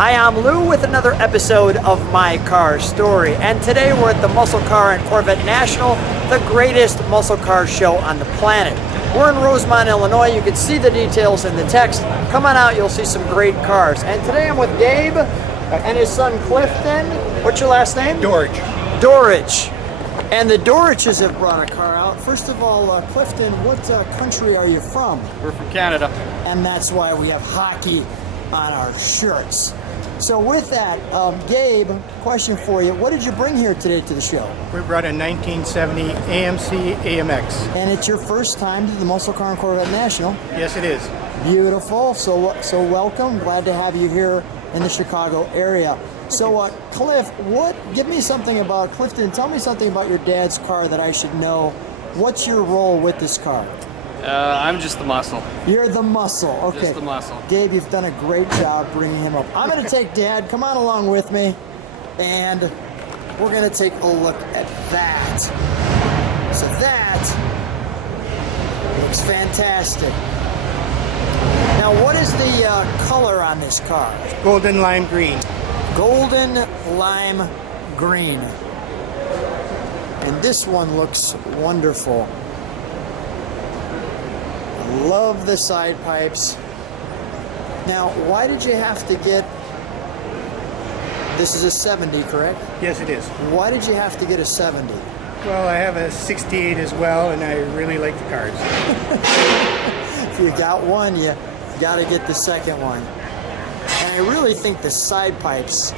Hi, I'm Lou with another episode of My Car Story, and today we're at the Muscle Car and Corvette National, the greatest muscle car show on the planet. We're in Rosemont, Illinois. You can see the details in the text. Come on out, you'll see some great cars. And today I'm with Gabe and his son Clifton. What's your last name? Dorge. Dorge. And the Dorges have brought a car out. First of all, Clifton, what country are you from? We're from Canada. And that's why we have hockey on our shirts. So with that, Gabe, question for you. What did you bring here today to the show? We brought a 1970 AMC AMX. And it's your first time to the Muscle Car and Corvette National. Yes, it is. Beautiful. So welcome. Glad to have you here in the Chicago area. So Cliff, give me something about Clifton. Tell me something about your dad's car that I should know. What's your role with this car? I'm just the muscle. You're the muscle. Okay. Just the muscle. Gabe, you've done a great job bringing him up. I'm going to take Dad. Come on along with me. And we're going to take a look at that. So that looks fantastic. Now, what is the color on this car? Golden lime green. Golden lime green. And this one looks wonderful. Love the side pipes. Now, why did you have to get, this is a 70, correct? Yes, it is. Why did you have to get a 70? Well, I have a 68 as well, and I really like the cars. If you got one, you got to get the second one. And I really think the side pipes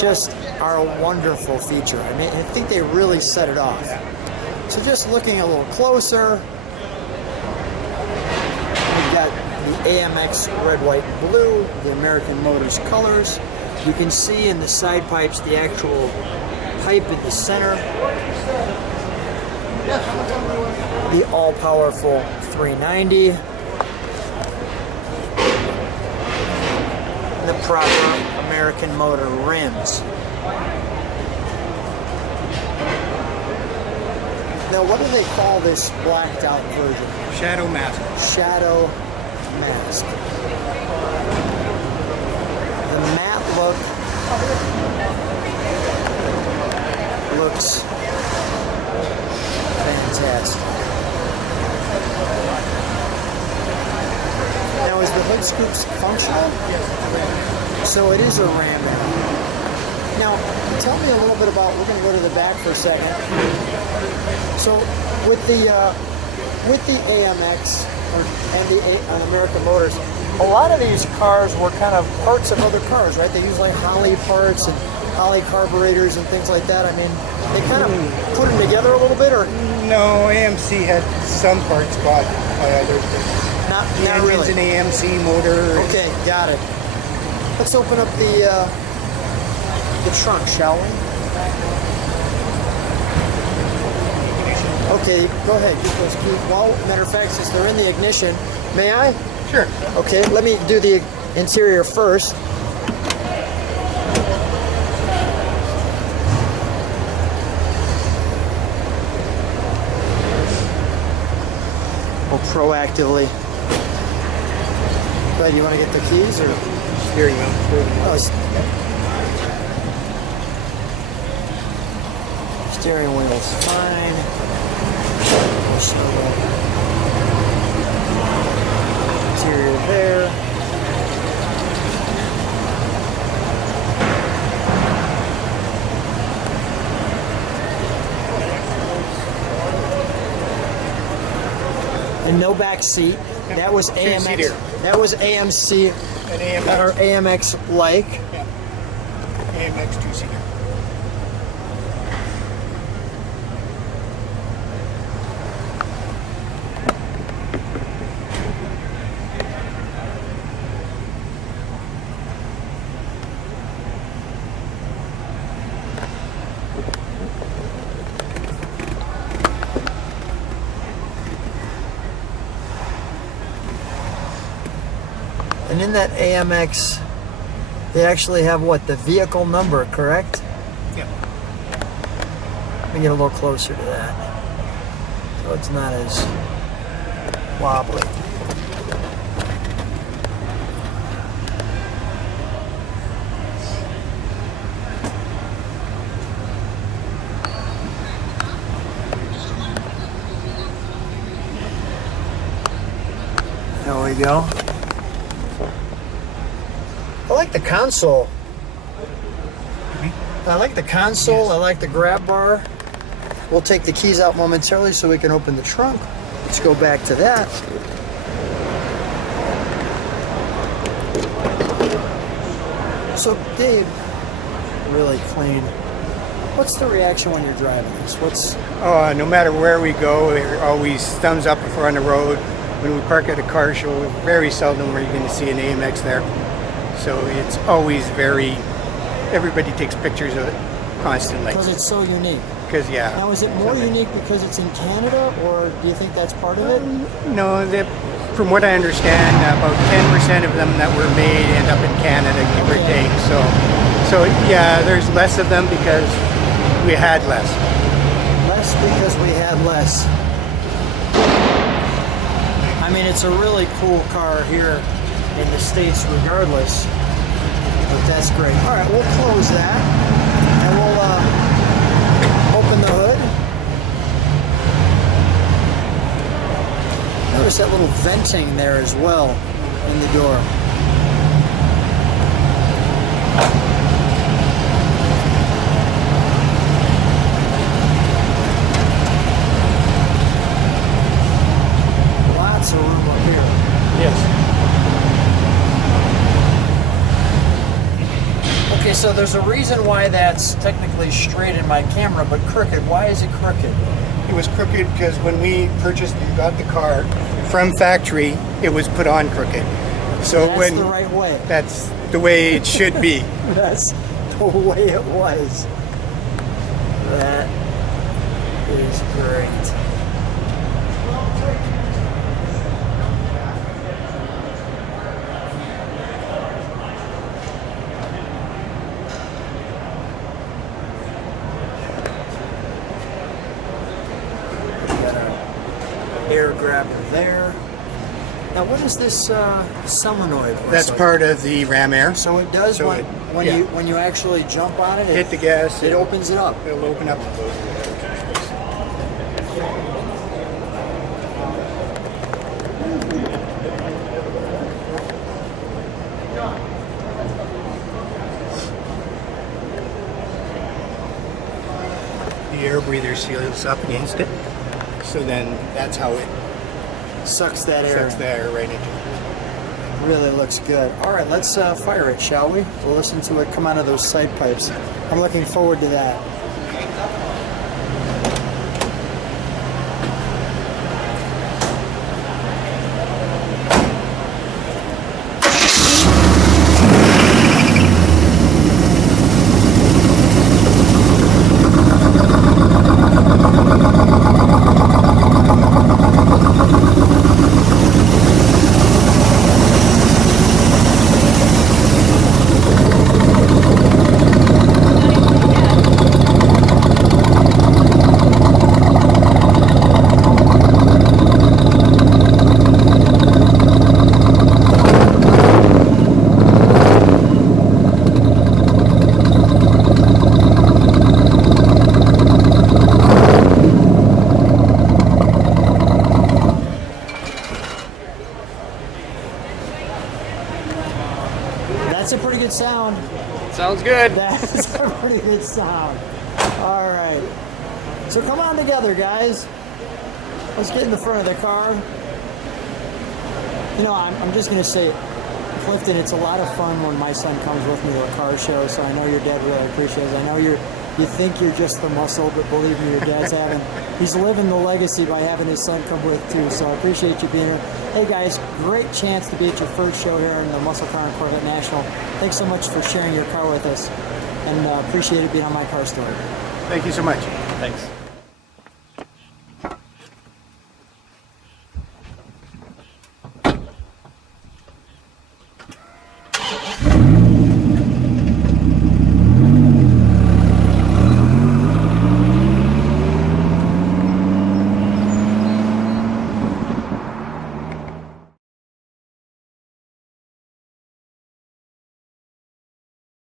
just are a wonderful feature. I mean, I think they really set it off. So just looking a little closer, we've got the AMX red, white, and blue, the American Motors colors. You can see in the side pipes the actual pipe in the center. The all-powerful 390. The proper American Motor rims. Now, what do they call this blacked out version? Shadow mask. Shadow mask. The matte look looks fantastic. Now, is the hood scoops functional? Yes. So it is a ram out. Now, tell me a little bit about, we're going to go to the back for a second. So with the AMX and the American Motors, a lot of these cars were kind of parts of other cars, right? They use like Holley parts and Holley carburetors and things like that. I mean, they kind of put them together a little bit, or? No, AMC had some parts bought by others. Not engine's really. an AMC motor. Okay, got it. Let's open up the trunk, shall we? Okay, go ahead. Well, matter of fact, since they're in the ignition, may I? Sure. Okay, let me do the interior first. We'll proactively. But you want to get the keys or? Steering wheel. Oh, steering wheel's fine. Interior there. And no back seat. That was AMX. Two-seater. That was AMC. An AMX. Or AMX like. Yeah. AMX two-seater. And in that AMX, they actually have what? The vehicle number, correct? Yeah. Let me get a little closer to that. So it's not as wobbly. we go. I like the console. I like the console. I like the grab bar. We'll take the keys out momentarily so we can open the trunk. Let's go back to that. So, Dave, really clean. What's the reaction when you're driving this? No matter where we go, they're always thumbs up if we're on the road. When we park at a car show, very seldom are you going to see an AMX there. So it's always everybody takes pictures of it constantly. Because it's so unique. Because, yeah. Now, is it more unique because it's in Canada, or do you think that's part of it? No, from what I understand, about 10% of them that were made end up in Canada, give or take. So yeah, there's less of them because we had less. Less because we had less. I mean, it's a really cool car here in the States regardless, but that's great. All right, we'll close that and we'll open the hood. Notice that little venting there as well in the door. Lots of room up here. Yes. Okay, so there's a reason why that's technically straight in my camera, but crooked. Why is it crooked? It was crooked because when we purchased and got the car from factory, it was put on crooked. So That's the right way. That's the way it should be. That's the way it was. That is great. Air grabber there. Now, what is this solenoid? That's part of the ram air. So it does So when you actually jump on it. Hit the gas. It opens it up. It'll open up. The air breather seals up against it. So then that's how it Sucks that air. sucks the air right into it. Really looks good. All right, let's fire it, shall we? We'll listen to it come out of those side pipes. I'm looking forward to that. That's a pretty good sound. Sounds good. That's a pretty good sound. All right. So come on together, guys. Let's get in the front of the car. You know, I'm just going to say, Clifton, it's a lot of fun when my son comes with me to a car show, so I know your dad really appreciates it. I know you think you're just the muscle, but believe me, your dad's he's living the legacy by having his son come with too, so I appreciate you being here. Hey guys, great chance to be at your first show here in the Muscle Car and Corvette National. Thanks so much for sharing your car with us, and appreciate it being on my car story. Thank you so much. Thanks.